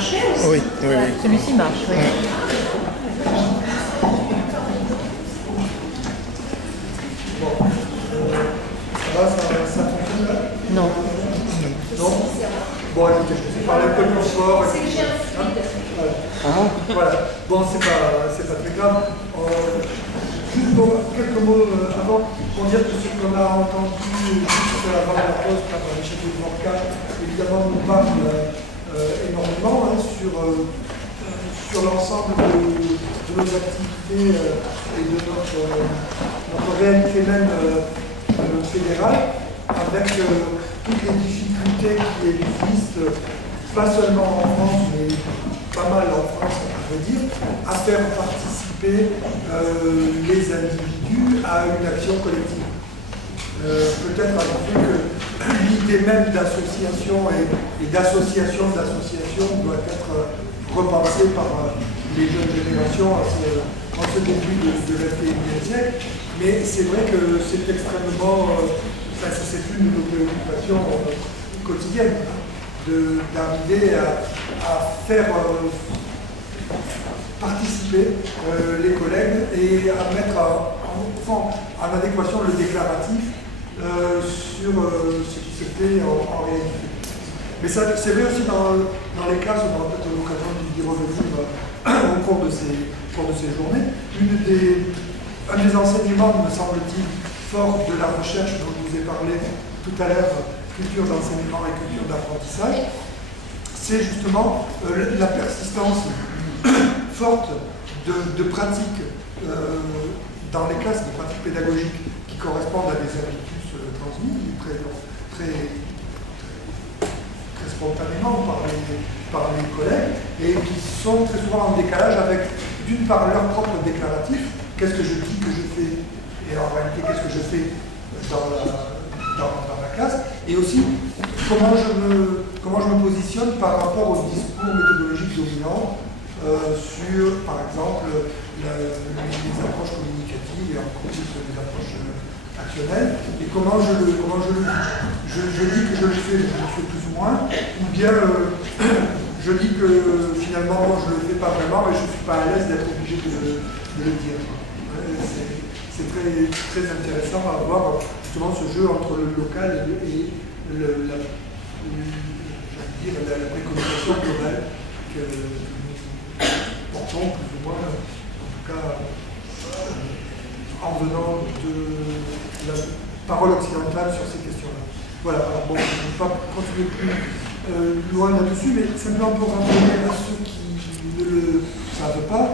marcher aussi. Oui, oui, oui. Celui-ci marche, oui. Ça fonctionne là? Non. Non. Bon, écoutez, je vais parler un peu plus fort. C'est que j'ai un fluide. Voilà. Bon, c'est pas très grave. Juste quelques mots avant pour dire que ce qu'on a entendu juste avant la pause par Michel Dvorka, évidemment, nous parle énormément sur l'ensemble de nos activités et de notre réalité même fédérale, avec toutes les difficultés qui existent, pas seulement en France, mais pas mal en France, on peut dire, à faire participer les individus à une action collective. Peut-être avant tout que l'idée même d'association et d'association doit être repensée par les jeunes générations en ce début de XXIe siècle. Mais c'est vrai que c'est extrêmement, c'est une de nos préoccupations quotidiennes, d'arriver à faire participer les collègues et à mettre en adéquation le déclaratif sur ce qui se fait en réalité. Mais c'est vrai aussi dans les classes, on aura peut-être l'occasion d'y revenir au cours de ces journées. Un des enseignements, me semble-t-il, fort de la recherche dont je vous ai parlé tout à l'heure, culture d'enseignement et culture d'apprentissage, c'est justement la persistance forte de pratiques dans les classes, de pratiques pédagogiques qui correspondent à des habitus transmis très spontanément par les collègues et qui sont très souvent en décalage avec, d'une part, leur propre déclaratif. Qu'est-ce que je dis que je fais et en réalité qu'est-ce que je fais dans la classe, et aussi comment je me positionne par rapport au discours méthodologique dominant sur, par exemple, les approches communicatives et encore plus les approches actionnelles, et comment je le dis. Je dis que je le fais plus ou moins, ou bien je dis que finalement je ne le fais pas vraiment et je ne suis pas à l'aise d'être obligé de le dire. C'est très intéressant à voir justement ce jeu entre le local et la préconisation globale que nous portons plus ou moins, en tout cas en venant de la parole occidentale sur ces questions-là. Voilà, alors bon, je ne vais pas continuer plus loin là-dessus, mais simplement pour rappeler à ceux qui ne le savent pas,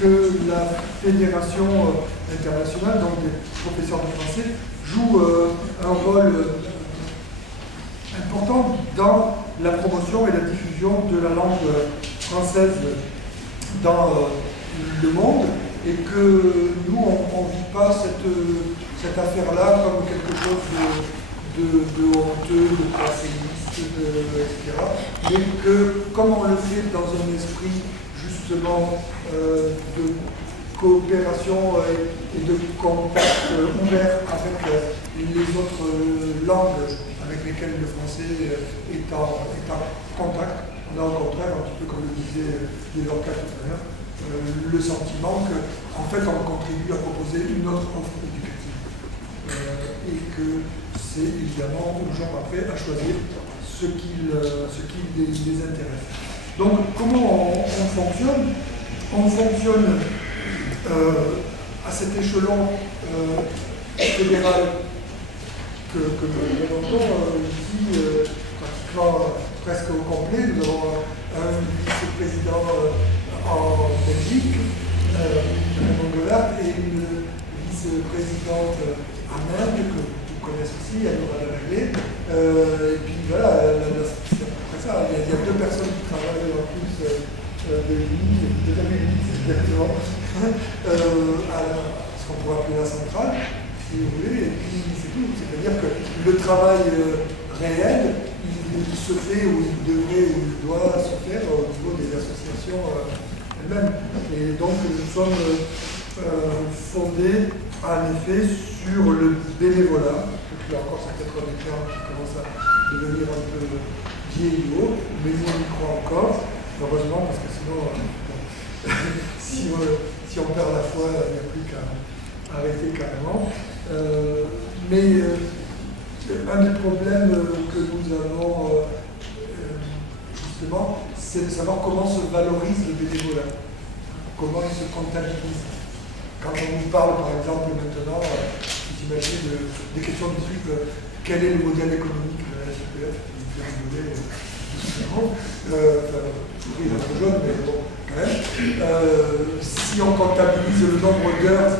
que la Fédération internationale, donc des professeurs de français, joue un rôle important dans la promotion et la diffusion de la langue française dans le monde, et que nous, on ne vit pas cette affaire-là comme quelque chose de honteux, de passéiste, etc. Mais que, comme on le fait dans un esprit justement de coopération et de contact ouvert avec les autres langues avec lesquelles le français est en contact, on a au contraire, un petit peu comme le disait Dvorka tout à l'heure, le sentiment qu'en fait on contribue à proposer une autre offre éducative et que c'est évidemment aux gens après à choisir ce qui les intéresse. Donc comment on fonctionne? On fonctionne à cet échelon fédéral que nous représentons ici pratiquement presque au complet. Nous avons un vice-président en Belgique, Raymond Goulart, et une vice-présidente en Inde que vous connaissez aussi, Anora Dalaglé. Et puis voilà, c'est à peu près ça. Il y a deux personnes qui travaillent en plus de l'UNI, exactement, à ce qu'on pourrait appeler la centrale, si vous voulez, et puis c'est tout. C'est-à-dire que le travail réel, il se fait ou il devrait ou il doit se faire au niveau des associations elles-mêmes. Et donc nous sommes fondés en effet sur le bénévolat. Là encore, c'est peut-être un terme qui commence à devenir un peu vieillot, mais nous on y croit encore, heureusement, parce que sinon, si on perd la foi, il n'y a plus qu'à arrêter carrément. Mais un des problèmes que nous avons, justement, c'est de savoir comment se valorise le bénévolat, comment il se comptabilise. Quand on nous parle, par exemple, maintenant, j'imagine, des questions du type quel est le modèle économique de la SPF, qui me fait rigoler doucement, il est un peu jeune, mais bon, quand même. Si on comptabilise le nombre d'heures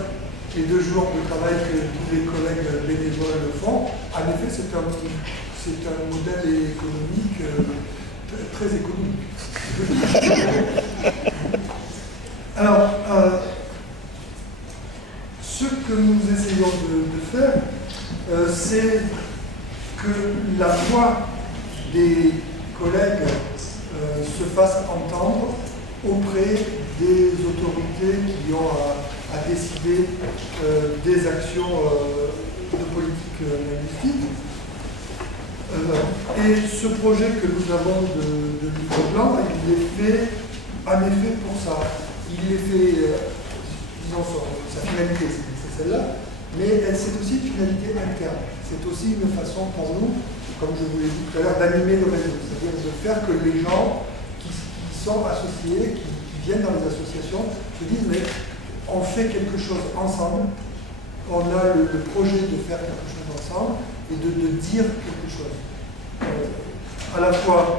et de jours de travail que tous les collègues bénévoles font, en effet, c'est un modèle économique très économique. Alors, ce que nous essayons de faire, c'est que la voix des collègues se fasse entendre auprès des autorités qui ont à décider des actions de politique linguistique. Et ce projet que nous avons de livre blanc, il est fait en effet pour ça. Il est fait, disons, sa finalité, c'est celle-là, mais c'est aussi une finalité interne. C'est aussi une façon pour nous, comme je vous l'ai dit tout à l'heure, d'animer le réseau, c'est-à-dire de faire que les gens qui sont associés, qui viennent dans les associations, se disent mais on fait quelque chose ensemble, on a le projet de faire quelque chose ensemble et de dire quelque chose. À la fois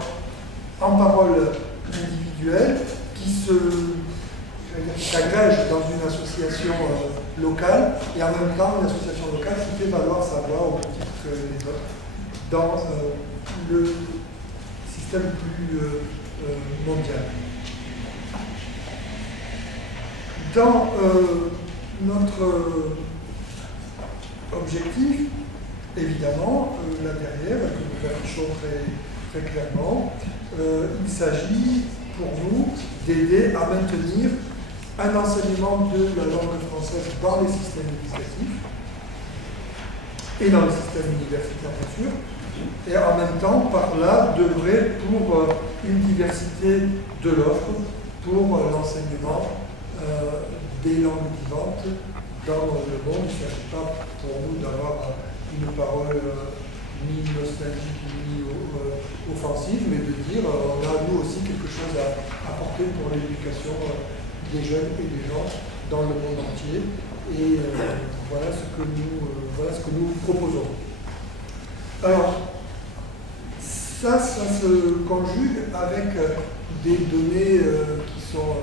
en parole individuelle, qui s'agrège dans une association locale et en même temps une association locale qui fait valoir sa voix au même titre que les autres dans le système plus mondial. Dans notre objectif, évidemment, là derrière, que nous affichons très, très clairement, il s'agit pour nous d'aider à maintenir un enseignement de la langue française dans les systèmes éducatifs et dans les systèmes universitaires bien sûr, et en même temps par là d'œuvrer pour une diversité de l'offre, pour l'enseignement des langues vivantes dans le monde. Il ne s'agit pas pour nous d'avoir une parole ni nostalgique ni offensive, mais de dire on a nous aussi quelque chose à apporter pour l'éducation des jeunes et des gens dans le monde entier. Et voilà ce que nous proposons. Alors, ça se conjugue avec des données qui sont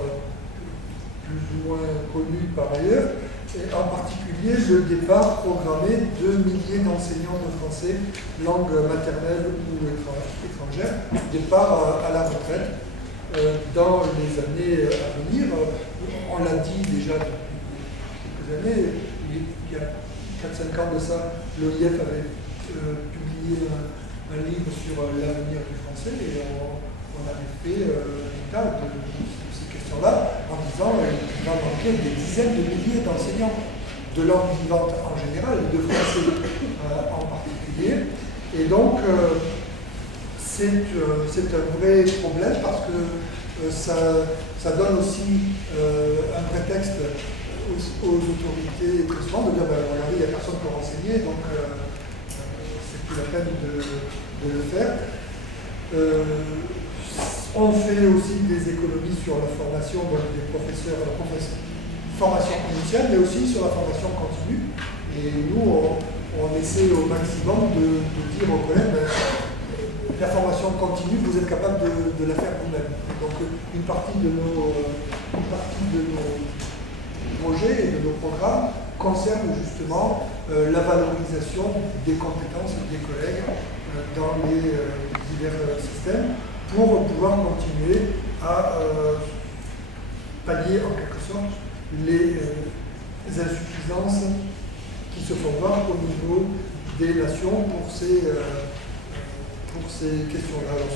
plus ou moins connues par ailleurs, et en particulier le départ programmé de milliers d'enseignants de français, langue maternelle ou étrangère, départ à la retraite dans les années à venir. On l'a dit déjà depuis quelques années, il y a 4-5 ans de ça, l'OIF avait publié un livre sur l'avenir du français et on avait fait l'état de ces questions-là en disant qu'il va manquer des dizaines de milliers d'enseignants de langue vivante en général et de français en particulier. Et donc, c'est un vrai problème parce que ça donne aussi un prétexte aux autorités très souvent de dire ben, regardez, il n'y a personne pour enseigner, donc c'est plus la peine de le faire. On fait aussi des économies sur la formation des professeurs, formation initiale, mais aussi sur la formation continue. Et nous, on essaie au maximum de dire aux collègues la formation continue, vous êtes capable de la faire vous-même. Donc une partie de nos projets et de nos programmes concernent justement la valorisation des compétences des collègues dans les divers systèmes pour pouvoir continuer à pallier en quelque sorte les insuffisances qui se font voir au niveau des nations pour ces questions-là. Alors,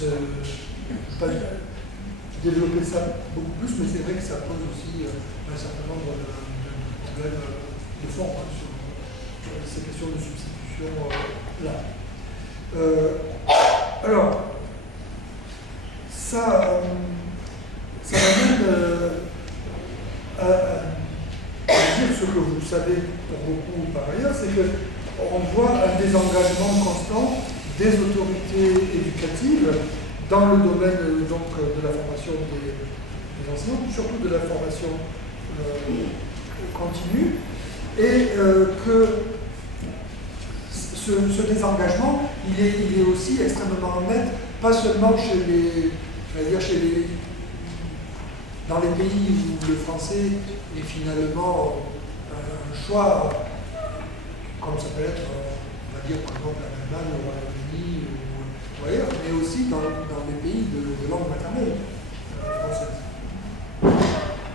je ne vais pas développer ça beaucoup plus, mais c'est vrai que ça pose aussi un certain nombre de problèmes de fond sur ces questions de substitution-là. Alors, ça m'amène à dire ce que vous savez pour beaucoup par ailleurs, c'est qu'on voit un désengagement constant des autorités éducatives dans le domaine donc, de la formation des enseignants, surtout de la formation continue, et que ce désengagement, il est aussi extrêmement net, pas seulement dans les pays où le français est finalement un choix, comme ça peut être, on va dire par exemple l'Allemagne, le Royaume-Uni ou ailleurs, mais aussi dans les pays de langue maternelle française.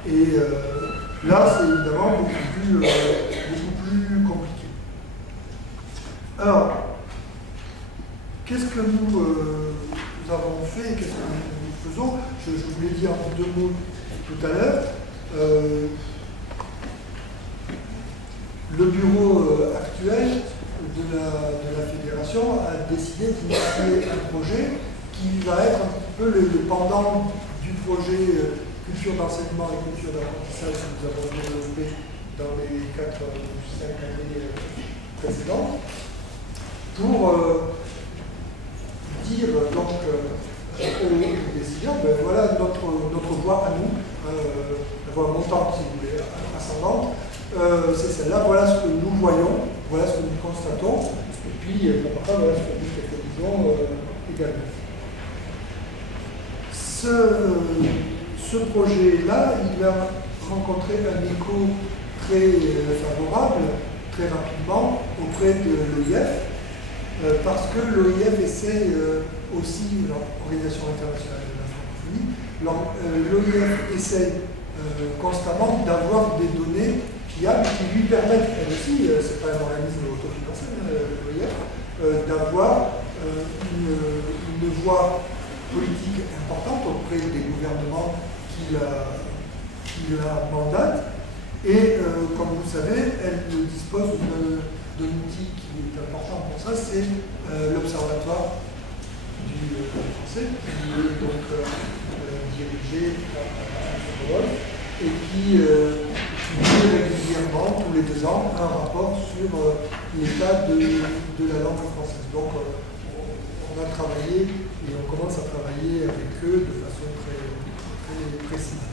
Et là, c'est évidemment beaucoup plus compliqué. Alors, qu'est-ce que nous avons fait, qu'est-ce que nous faisons? Je vous l'ai dit en 2 mots tout à l'heure. Le bureau actuel de la fédération a décidé d'initier un projet qui va être un petit peu le pendant du projet culture d'enseignement et culture d'apprentissage que nous avons développé dans les 4 ou 5 années précédentes, pour dire donc aux décideurs, ben voilà notre voie à nous, la voie montante si vous voulez, ascendante, c'est celle-là, voilà ce que nous voyons, voilà ce que nous constatons, et puis pourquoi pas voilà ce que nous préconisons également. Ce projet-là, il a rencontré un écho très favorable, très rapidement, auprès de l'OIF, parce que l'OIF essaie aussi, l'Organisation internationale de la francophonie, l'OIF essaie constamment d'avoir des données fiables qui lui permettent, elle aussi, c'est pas un organisme autofinancé, l'OIF, d'avoir une voix politique importante auprès des gouvernements qui la mandatent. Et comme vous le savez, elle dispose d'un outil qui est important pour ça, c'est l'Observatoire du français, qui est donc dirigé par François et qui publie régulièrement, tous les 2 ans, un rapport sur l'état de la langue française. Donc on a travaillé et on commence à travailler avec eux de façon très précise.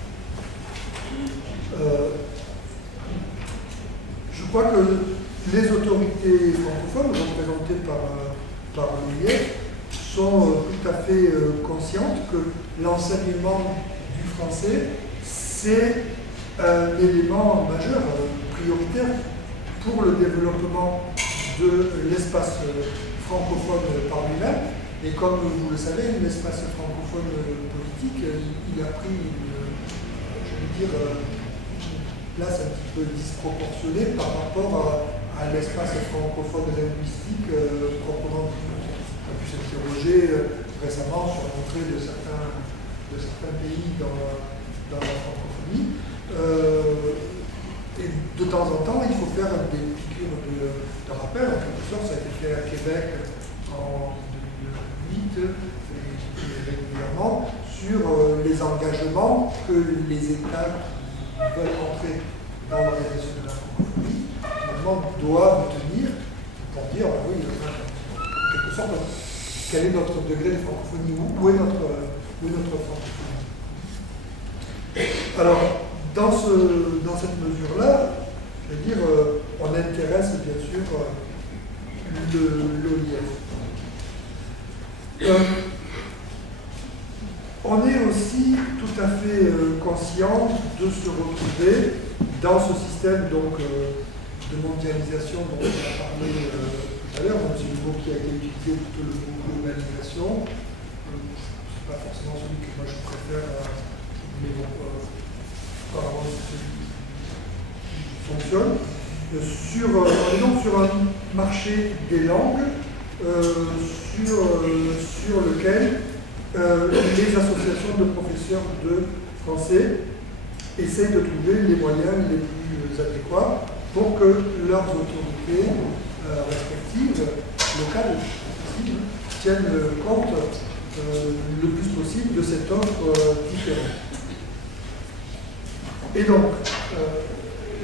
Je crois que les autorités francophones, représentées par l'OIF, sont tout à fait conscientes que l'enseignement du français, c'est un élément majeur, prioritaire pour le développement de l'espace francophone par lui-même. Et comme vous le savez, l'espace francophone politique, il a pris une place un petit peu disproportionnée par rapport à l'espace francophone linguistique proprement dit. On a pu s'interroger récemment sur l'entrée de certains pays dans la francophonie. Et de temps en temps, il faut faire des piqûres de rappel. En quelque sorte, ça a été fait à Québec en 2008 et régulièrement sur les engagements que les États qui veulent entrer dans l'organisation de la francophonie finalement doivent tenir pour dire oui, en quelque sorte, quel est notre degré de francophonie, où est notre francophonie. Alors, dans cette mesure-là, je veux dire, on intéresse bien sûr l'OIF. On est aussi tout à fait conscient de se retrouver dans ce système donc, de mondialisation dont on a parlé tout à l'heure, même si le mot qui a été utilisé, plutôt le mot globalisation, c'est pas forcément celui que moi je préfère, mais bon, apparemment c'est celui qui fonctionne. On est donc sur un marché des langues sur lequel les associations de professeurs de français essayent de trouver les moyens les plus adéquats pour que leurs autorités respectives, locales, tiennent compte le plus possible de cette offre différente. Et donc,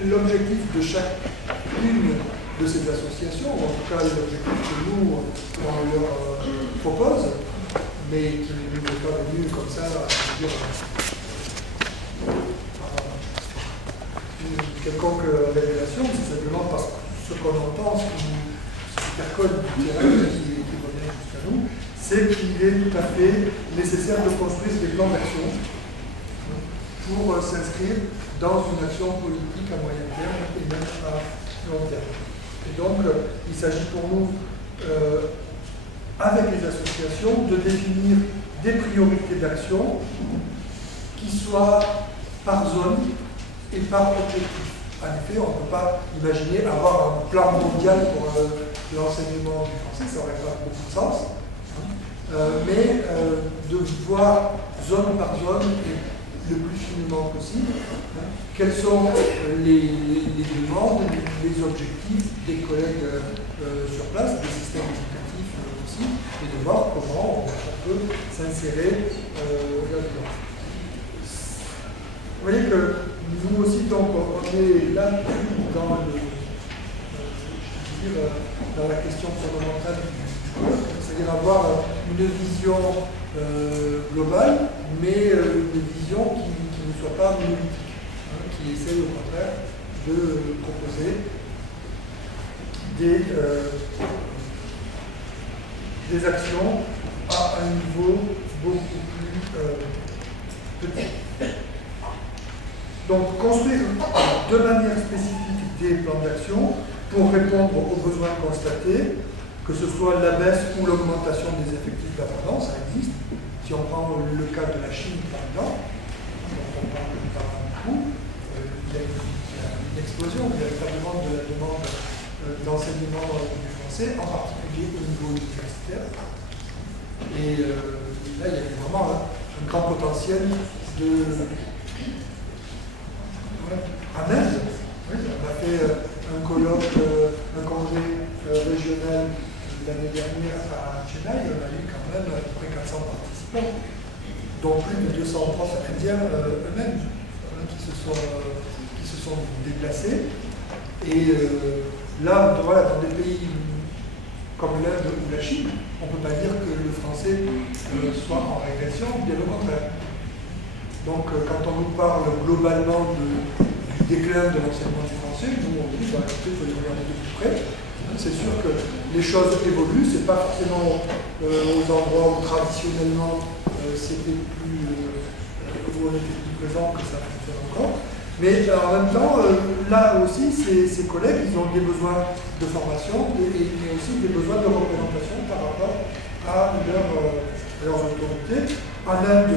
l'objectif de chacune de ces associations, ou en tout cas l'objectif que nous, on leur propose, mais qui ne nous est pas venu comme ça, dire, une quelconque révélation, c'est simplement parce que ce qu'on entend, ce qui percole du terrain, qui revient jusqu'à nous, c'est qu'il est tout à fait nécessaire de construire des plans d'action pour s'inscrire dans une action politique à moyen terme et même à long terme. Et donc, il s'agit pour nous, avec les associations, de définir des priorités d'action qui soient par zone et par objectif. En effet, on ne peut pas imaginer avoir un plan mondial pour l'enseignement du français, ça n'aurait pas beaucoup de sens. Mais de voir zone par zone et le plus finement possible quelles sont les demandes, les objectifs des collègues sur place, des systèmes éducatifs aussi, et de voir comment on peut s'insérer là-dedans. Vous voyez que nous aussi, donc, on est là dans, dans la question fondamentale du colloque, c'est-à-dire avoir une vision globale, mais une vision qui ne soit pas monolithique, qui essaie au contraire de proposer des actions à un niveau beaucoup plus petit. Donc, construire de manière spécifique des plans d'action pour répondre aux besoins constatés, que ce soit la baisse ou l'augmentation des effectifs d'apprenants, ça existe. Si on prend le cas de la Chine, par exemple, dont on parle beaucoup, il y a une explosion véritablement de la demande d'enseignement du français, en particulier au niveau universitaire. Et là, il y a vraiment un grand potentiel de... En Inde, oui, on a fait un colloque, un congrès régional l'année dernière à Chennai, on a eu quand même à peu près 400 participants, dont plus de 200 profs indiens eux-mêmes qui se sont déplacés. Et là, voilà, dans des pays comme l'Inde ou la Chine, on ne peut pas dire que le français soit en régression, bien au contraire. Donc, quand on nous parle globalement du déclin de l'enseignement du français, nous on dit qu'il faut y regarder de plus près. C'est sûr que les choses évoluent, ce n'est pas forcément aux endroits où traditionnellement c'était plus, où on était plus présent que ça fonctionne encore. Mais en même temps, là aussi, ces collègues, ils ont des besoins de formation et aussi des besoins de représentation par rapport à leurs autorités. En Inde,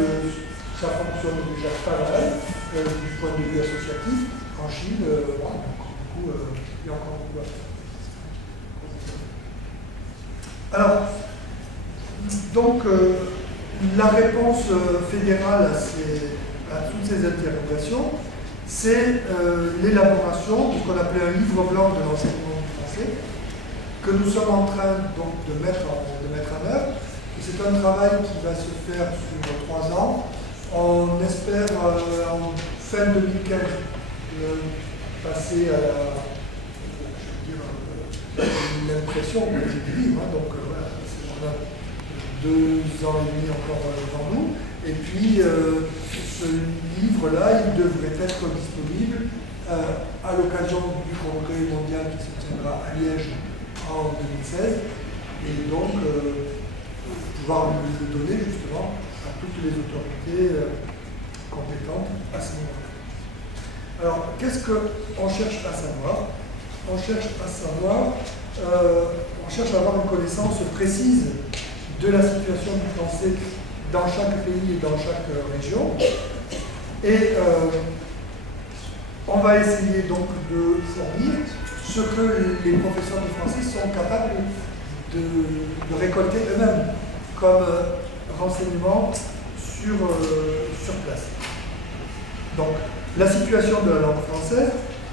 ça fonctionne déjà pas mal du point de vue associatif. En Chine, il y a encore beaucoup à faire. Alors, donc, la réponse fédérale à toutes ces interrogations, c'est l'élaboration de ce qu'on appelait un livre blanc de l'enseignement du français, que nous sommes en train donc, de mettre en œuvre. C'est un travail qui va se faire sur 3 ans. On espère en fin 2015 passer à l'impression du livre. Donc voilà, on a 2 ans et demi encore devant nous. Et puis ce livre-là, il devrait être disponible à l'occasion du congrès mondial qui se tiendra à Liège en 2016. Et donc pouvoir le donner justement à toutes les autorités compétentes à ce moment-là. Alors, qu'est-ce qu'on cherche à savoir? On cherche à avoir une connaissance précise de la situation du français dans chaque pays et dans chaque région. Et on va essayer donc de fournir ce que les professeurs de français sont capables de récolter eux-mêmes comme renseignements sur place. Donc, la situation de la langue française,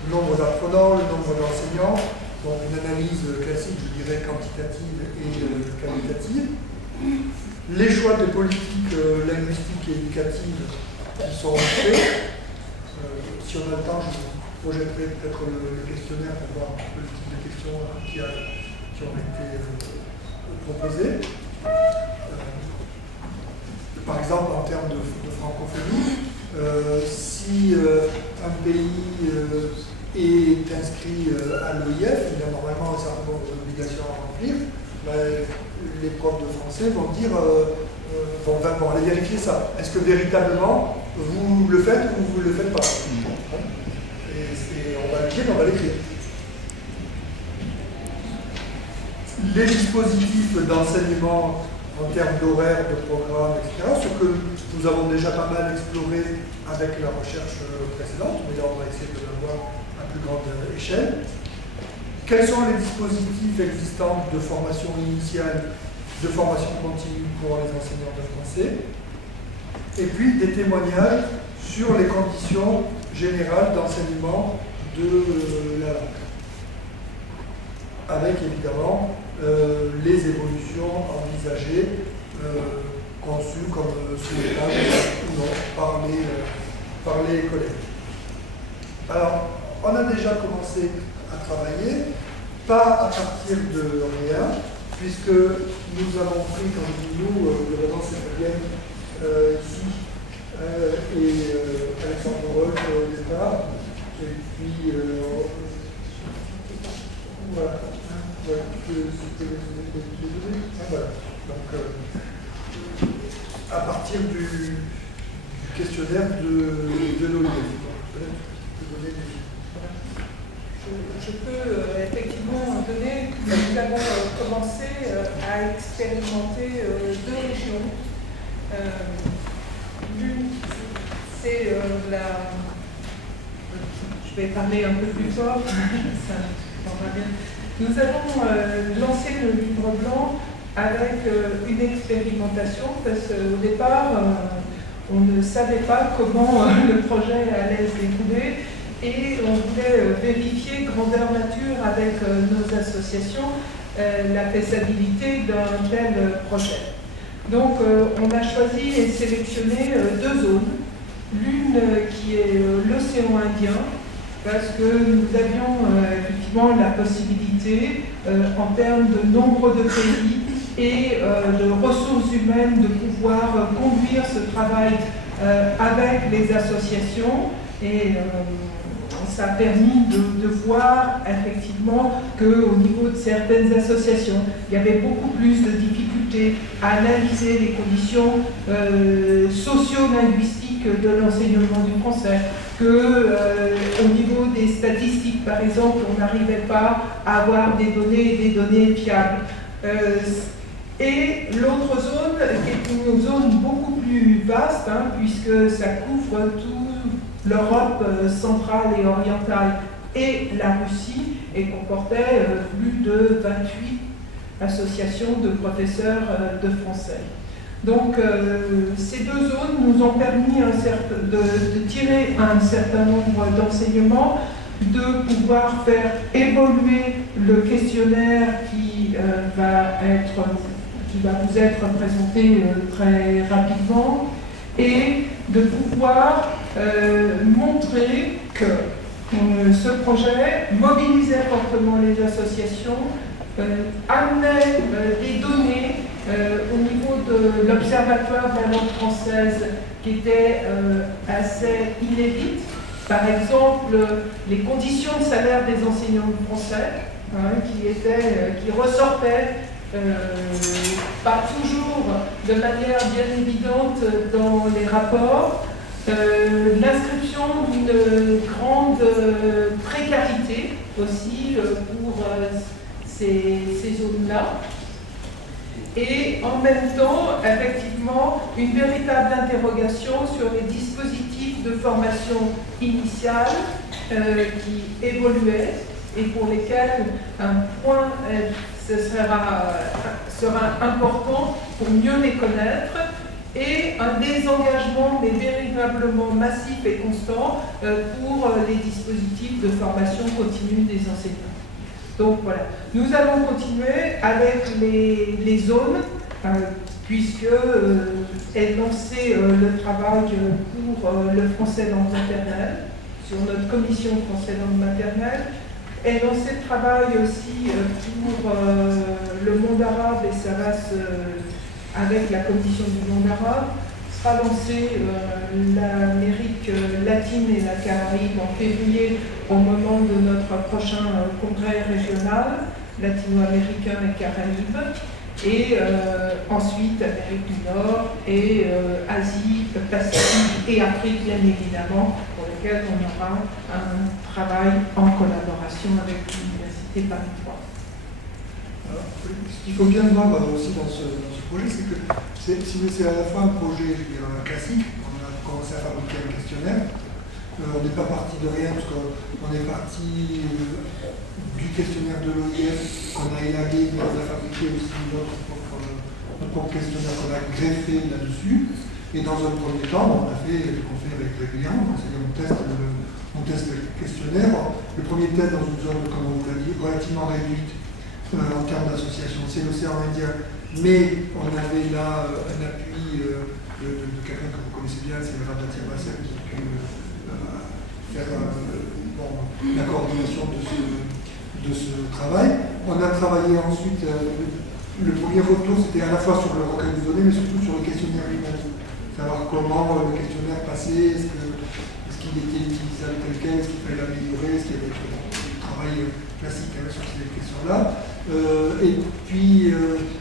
le nombre d'apprenants, le nombre d'enseignants, donc une analyse classique, je dirais, quantitative et qualitative. les choix de politiques linguistiques et éducatives qui sont faits. Si on a le temps, je vous projetterai peut-être le questionnaire pour voir un peu le type de questions qui ont été proposées. Par exemple, en termes de francophonie, si un pays est inscrit à l'OIF, il a normalement un certain nombre d'obligations à remplir, les profs de français vont dire, vont aller vérifier ça. Est-ce que véritablement vous le faites ou vous ne le faites pas? Et on va le dire, on va l'écrire. Les dispositifs d'enseignement en termes d'horaire, de programme, etc., ce que nous avons déjà pas mal exploré avec la recherche précédente, mais là on va essayer de le voir à plus grande échelle. Quels sont les dispositifs existants de formation initiale, de formation continue pour les enseignants de français? Et puis des témoignages sur les conditions générales d'enseignement de la langue. Avec évidemment les évolutions envisagées, conçues comme souhaitables ou non par les collègues. Alors, on a déjà commencé à travailler, pas à partir de rien, puisque nous avons pris, quand je dis nous, le Redon Fabienne ici, et Alexandre Roch au départ, et puis voilà. Voilà. Donc, à partir du questionnaire de l'OIF. Je peux effectivement donner que nous avons commencé à expérimenter deux régions. L'une, c'est la... Je vais parler un peu plus fort, ça va bien. Nous avons lancé le livre blanc avec une expérimentation parce qu'au départ, on ne savait pas comment le projet allait se dérouler et on voulait vérifier grandeur nature avec nos associations la faisabilité d'un tel projet. Donc on a choisi et sélectionné deux zones. L'une qui est l'océan Indien, parce que nous avions effectivement la possibilité, en termes de nombre de pays et de ressources humaines, de pouvoir conduire ce travail avec les associations. Et ça a permis de voir effectivement qu'au niveau de certaines associations, il y avait beaucoup plus de difficultés à analyser les conditions socio-linguistiques de l'enseignement du français, qu'au niveau des statistiques, par exemple, on n'arrivait pas à avoir des données fiables. Et l'autre zone, qui est une zone beaucoup plus vaste, puisque ça couvre toute l'Europe centrale et orientale et la Russie, et comportait plus de 28 associations de professeurs de français. Donc ces deux zones nous ont permis de tirer un certain nombre d'enseignements, de pouvoir faire évoluer le questionnaire qui va vous être présenté très rapidement, et de pouvoir montrer que ce projet mobilisait fortement les associations, amenait des données au niveau de l'Observatoire de la langue française qui était assez inédite. Par exemple, les conditions de salaire des enseignants de français, qui ressortaient pas toujours de manière bien évidente dans les rapports, l'inscription d'une grande précarité aussi pour ces zones-là. Et en même temps, effectivement, une véritable interrogation sur les dispositifs de formation initiale qui évoluaient et pour lesquels un point sera important pour mieux les connaître, et un désengagement, mais véritablement massif et constant, pour les dispositifs de formation continue des enseignants. Donc voilà, nous allons continuer avec les zones puisqu'elle lançait le travail pour le français langue maternelle, sur notre commission français langue maternelle. Elle lançait le travail aussi pour le monde arabe, et ça va avec la commission du monde arabe. Sera lancée l'Amérique latine et la Caraïbe en février au moment de notre prochain congrès régional latino-américain et Caraïbes. Et ensuite Amérique du Nord et Asie, Pacifique et Afrique, bien évidemment, pour lesquels on aura un travail en collaboration avec l'Université Paris 3. Ce qu'il faut bien voir aussi dans ce projet, c'est que c'est à la fois un projet classique. On a commencé à fabriquer un questionnaire. On n'est pas parti de rien, parce qu'on est parti du questionnaire de l'OIF qu'on a élagué, mais on a fabriqué aussi notre propre questionnaire qu'on a greffé là-dessus. Et dans un premier temps, on a fait ce qu'on fait régulièrement, c'est-à-dire on teste le questionnaire. Le premier test dans une zone, comme on vous l'a dit, relativement réduite en termes d'association, c'est l'océan Indien, mais on avait là un appui de quelqu'un que vous connaissez bien, c'est Radhatia Bassel, qui faire la coordination de ce travail. On a travaillé ensuite, le premier retour c'était à la fois sur le recueil de données, mais surtout sur le questionnaire lui-même. Savoir comment le questionnaire passait, est-ce qu'il était utilisable tel quel, est-ce qu'il fallait l'améliorer, est-ce qu'il y avait du travail classique sur ces questions-là. Et puis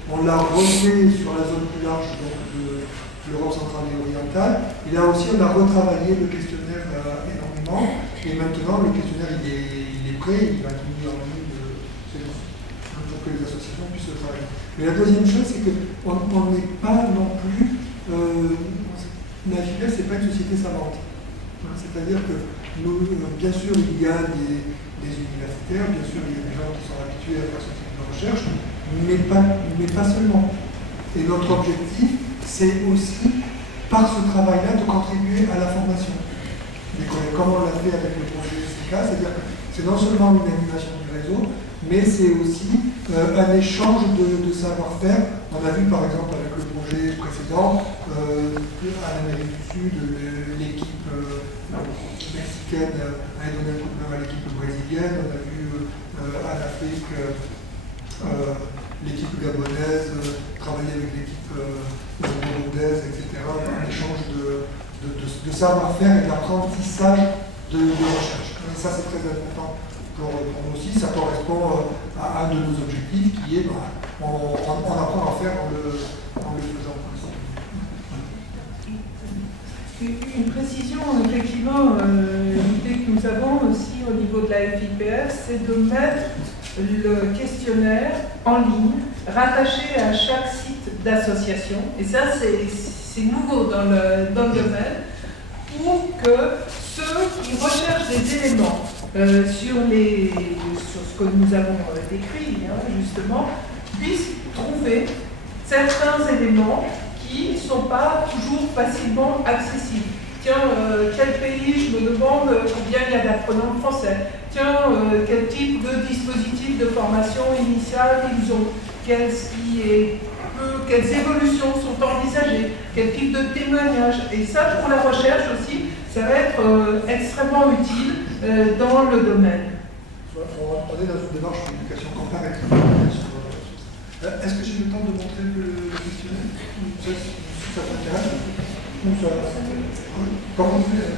on l'a refait sur la zone plus large donc, de l'Europe centrale et orientale. Et là aussi, on a retravaillé le questionnaire énormément. Et maintenant, le questionnaire, il est prêt, il va être mis en ligne pour que les associations puissent le travailler. Mais la deuxième chose, c'est qu'on n'est pas non plus... la FIPES, ce n'est pas une société savante. C'est-à-dire que nous, bien sûr, il y a des universitaires, bien sûr, il y a des gens qui sont habitués à faire ce type de recherche, mais pas seulement. Et notre objectif, c'est aussi, par ce travail-là, de contribuer à la formation. Comme on l'a fait avec le projet SICA, c'est-à-dire que c'est non seulement une animation du réseau, mais c'est aussi un échange de savoir-faire. On a vu par exemple avec le projet précédent, à l'Amérique du Sud, l'équipe mexicaine a donné un coup de main à l'équipe brésilienne. On a vu en Afrique l'équipe gabonaise travailler avec l'équipe burundaise, etc. Un échange de savoir-faire et d'apprentissage de recherche. Et ça, c'est très important pour nous aussi. Ça correspond à un de nos objectifs qui est on apprend à faire en le faisant. Une précision, effectivement, l'idée que nous avons aussi au niveau de la FIPF, c'est de mettre le questionnaire en ligne, rattaché à chaque site d'association. Et ça, c'est nouveau dans le domaine, pour que ceux qui recherchent des éléments sur ce que nous avons décrit, justement, puissent trouver certains éléments qui ne sont pas toujours facilement accessibles. Tiens, quel pays, je me demande combien il y a d'apprenants de français. Tiens, quel type de dispositif de formation initiale ils ont. Quelles évolutions sont envisagées. Quel type de témoignage. Et ça, pour la recherche aussi, ça va être extrêmement utile dans le domaine. On est dans une démarche d'éducation comparative. Est-ce que j'ai le temps de montrer le questionnaire? Ça t'intéresse? Ou ça... Comment on fait?